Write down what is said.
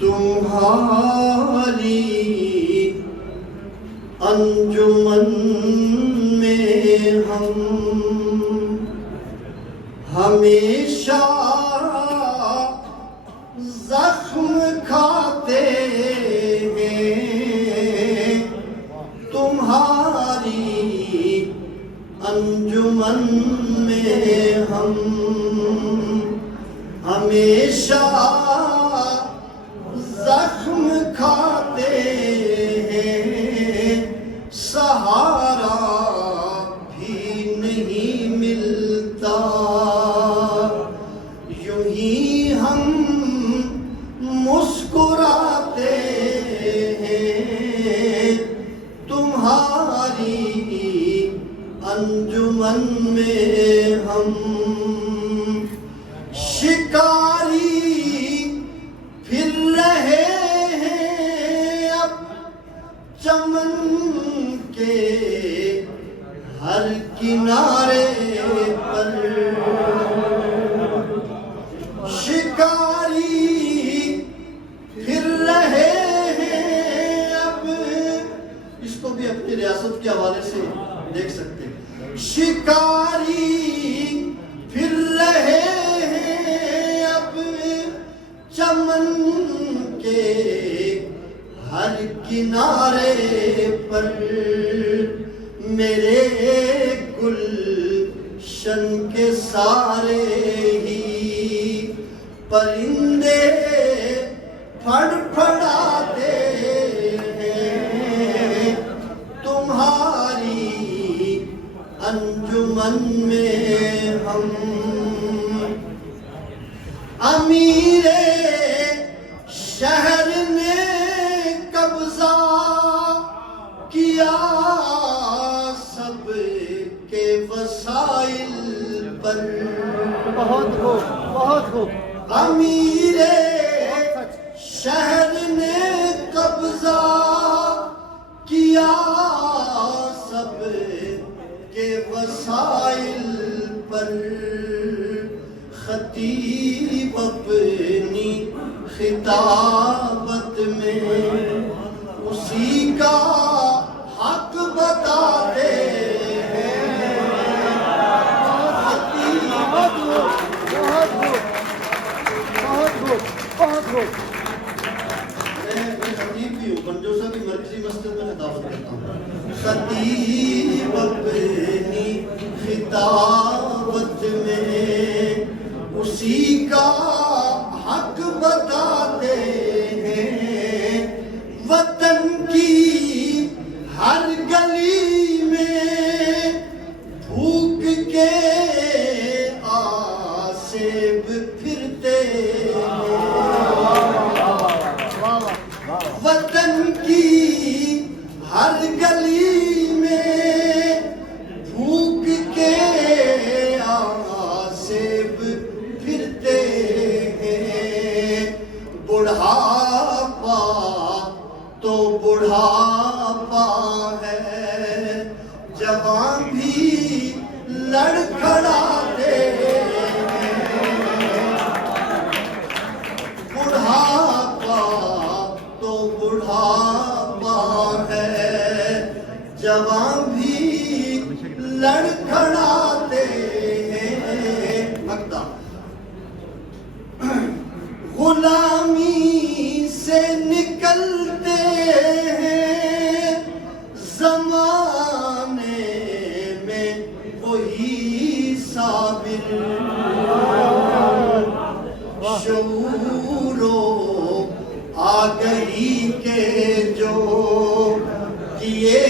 تمہاری انجمن میں ہم ہمیشہ زخم کھاتے ہیں، تمہاری انجمن میں ہم ہمیشہ زخم کھاتے ہیں، سہارا بھی نہیں ملتا، یوں ہی ہم مسکراتے ہیں، تمہاری انجمن میں ہم شکاری پھر رہے ہیں اب چمن کے ہر کنارے پر، شکاری پھر رہے ہیں اب، اس کو بھی اپنی ریاست کے حوالے سے دیکھ سکتے ہیں، شکاری پھر رہے ہیں اب چمن کے ہر کنارے پر، میرے گلشن کے سارے ہی پرندے پھڑ پھڑاتے ہیں، تمہاری انجمن میں ہم امیر شہر نے قبضہ کیا سب کے وسائل پر، بہت خوب امیر شہر نے قبضہ کیا سب کے وسائل پر، خطیب اپنی خطابت میں اسی کا حق بتاتے ہیں، میں خطیب بھی ہوں، بنجوسہ کی مرکزی مسجد میں خطابت کرتا ہوں، خطیب اپنی خطابت میں اسی کا حق بتاتے ہیں، وطن کی ہر گلی میں بھوک کے آسیب پھرتے ہیں، وطن کی ہر گلی میں بھوک کے آسیب پھرتے ہیں، بڑھاپا تو بڑھاپا ہے، جوان بھی لڑکھڑاتے ہیں، بڑھاپا تو بڑھاپا ہے، جوان بھی لڑکھڑاتے ہیں، غلامی سے نکلتے ہیں زمانے میں وہی صابر، شعور و آگہی کے جو دیے